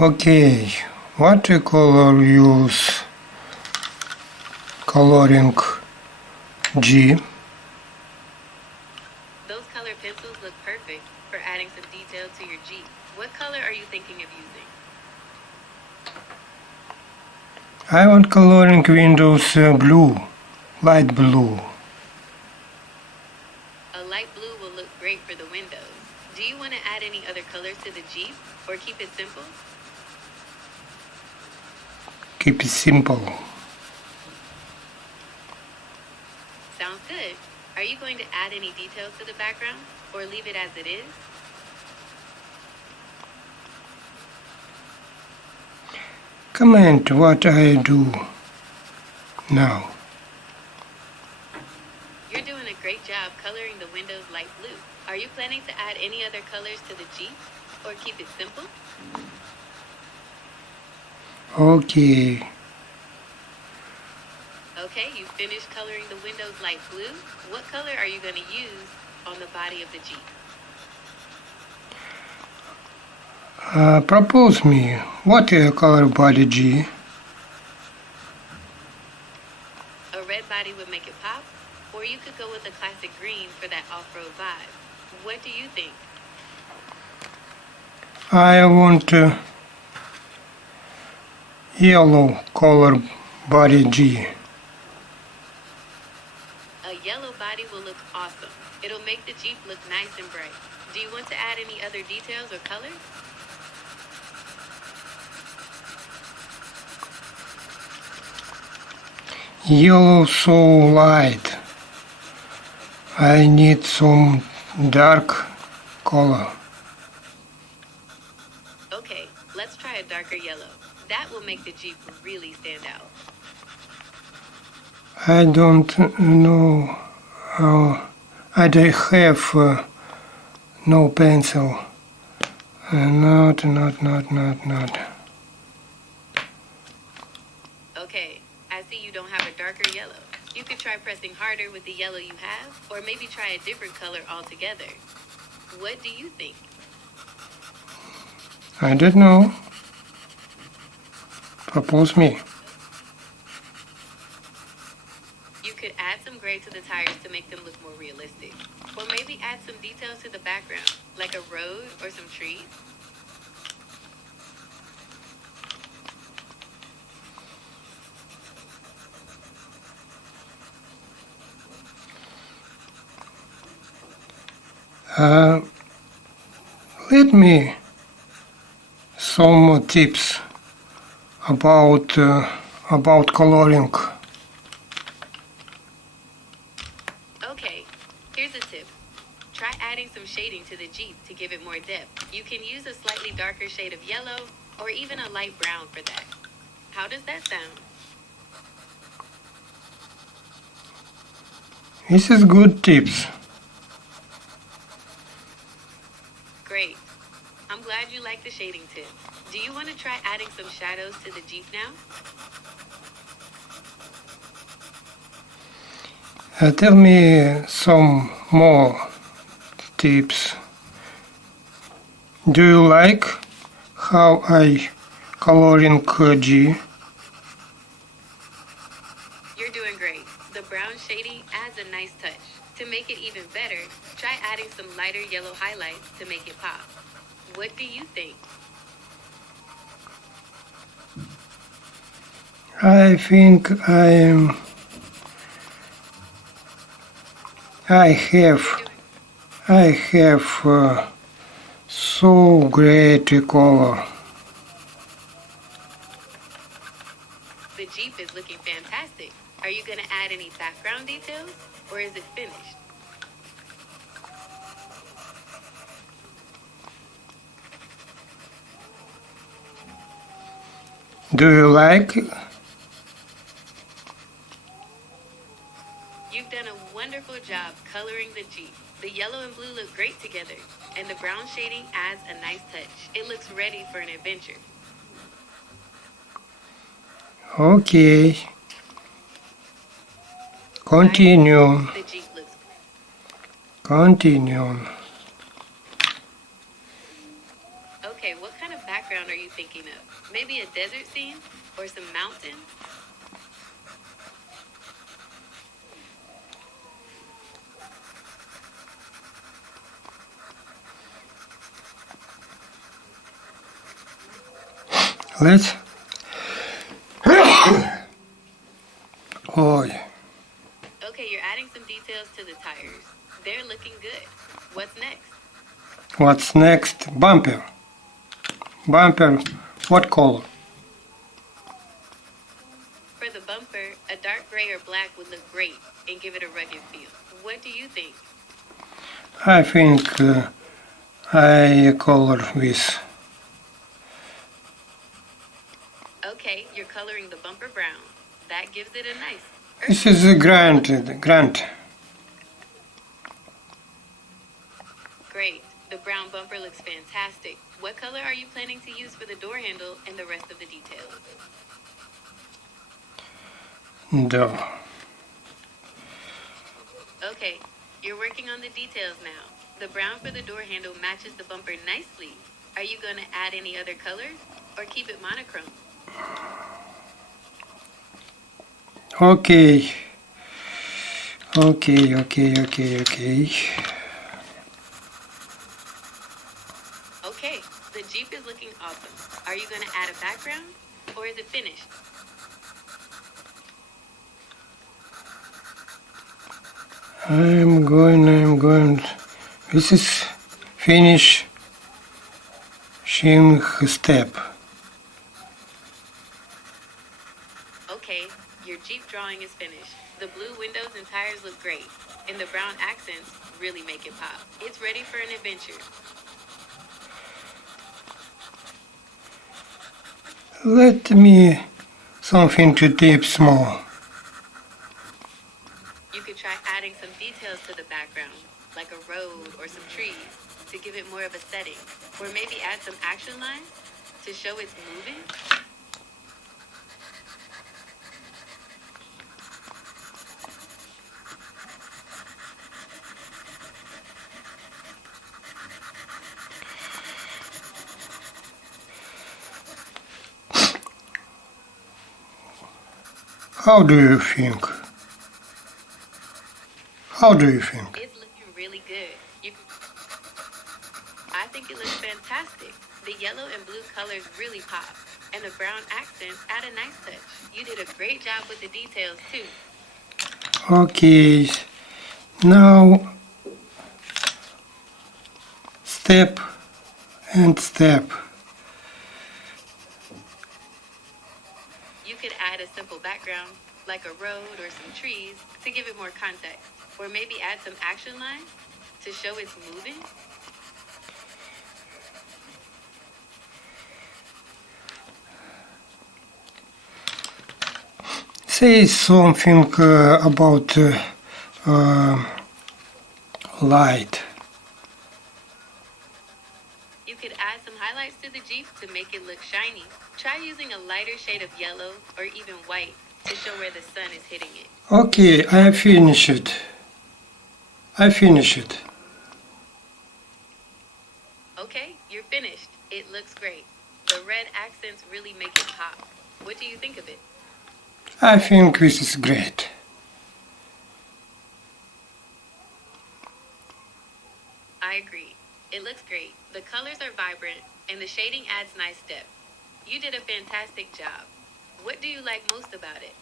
Okay, watercolor use coloring G. Those color pencils look perfect for adding some detail to your Jeep. What color are you thinking of using? I want coloring windows blue, light blue. A light blue will look great for the windows. Do you want to add any other colors to the Jeep or keep it simple? Keep it simple. Sounds good. Are you going to add any details to the background or leave it as it is? Comment what I do now. You're doing a great job coloring the windows light blue. Are you planning to add any other colors to the Jeep or keep it simple? Okay. Okay, you finished coloring the windows light blue. What color are you going to use on the body of the Jeep? Propose me. What color body G? A red body would make it pop, or you could go with a classic green for that off-road vibe. What do you think? I want yellow color body G. A yellow body will look awesome. It'll make the Jeep look nice and bright. Do you want to add any other details or colors? Yellow so light. I need some dark color. Okay, let's try a darker yellow. That will make the Jeep really stand out. I don't know. I don't have no pencil. Not. Okay, I see you don't have a darker yellow. You could try pressing harder with the yellow you have, or maybe try a different color altogether. What do you think? I don't know. Propose me. You could add some gray to the tires to make them look more realistic. Or maybe add some details to the background, like a road or some trees. Let me some tips about coloring. Okay, here's a tip. Try adding some shading to the Jeep to give it more depth. You can use a slightly darker shade of yellow or even a light brown for that. How does that sound? This is good tips. Great. I'm glad you like the shading tip. Do you want to try adding some shadows to the Jeep now? Tell me some more tips. Do you like how I coloring G? You're doing great. The brown shading adds a nice touch. To make it even better, try adding some lighter yellow highlights to make it pop. What do you think? I think I have so great color. The Jeep is looking fantastic. Are you going to add any background details, or is it finished? Do you like? You've done a wonderful job coloring the Jeep. The yellow and blue look great together, and the brown shading adds a nice touch. It looks ready for an adventure. Okay. Continue. The Jeep looks Continue. Okay, what kind of background background are you thinking of? Maybe a desert scene? Or some mountain? Let's. Oi. Okay, you're adding some details to the tires. They're looking good. What's next? What's next? Bumper. Bumper. What color? For the bumper, a dark gray or black would look great and give it a rugged feel. What do you think? I think I color this. Okay, you're coloring the bumper brown. That gives it a nice. This is a grand. Great. The brown bumper looks fantastic. What color are you planning to use for the door handle and the rest of the details? No. Okay, you're working on the details now. The brown for the door handle matches the bumper nicely. Are you going to add any other colors or keep it monochrome? Okay. Okay. Okay, the Jeep is looking awesome. Are you going to add a background or is it finished? I'm going. This is finish. Shim step. Okay, your Jeep drawing is finished. The blue windows and tires look great, and the brown accents really make it pop. It's ready for an adventure. Let me something to tip small. You could try adding some details to the background, like a road or some trees, to give it more of a setting. Or maybe add some action lines to show it's moving. How do you think? It's looking really good. I think it looks fantastic. The yellow and blue colors really pop, and the brown accents add a nice touch. You did a great job with the details too. Okay. Now step and step. You could add a simple background, like a road or some trees, to give it more context. Or maybe add some action lines to show it's moving. Say something about light. You could add some highlights to the Jeep to make it look shiny. Try using a lighter shade of yellow or even white to show where the sun is hitting it. Okay, I finished it. Okay, you're finished. It looks great. The red accents really make it pop. What do you think of it? I think this is great. I agree. It looks great. The colors are vibrant and the shading adds nice depth. You did a fantastic job. What do you like most about it?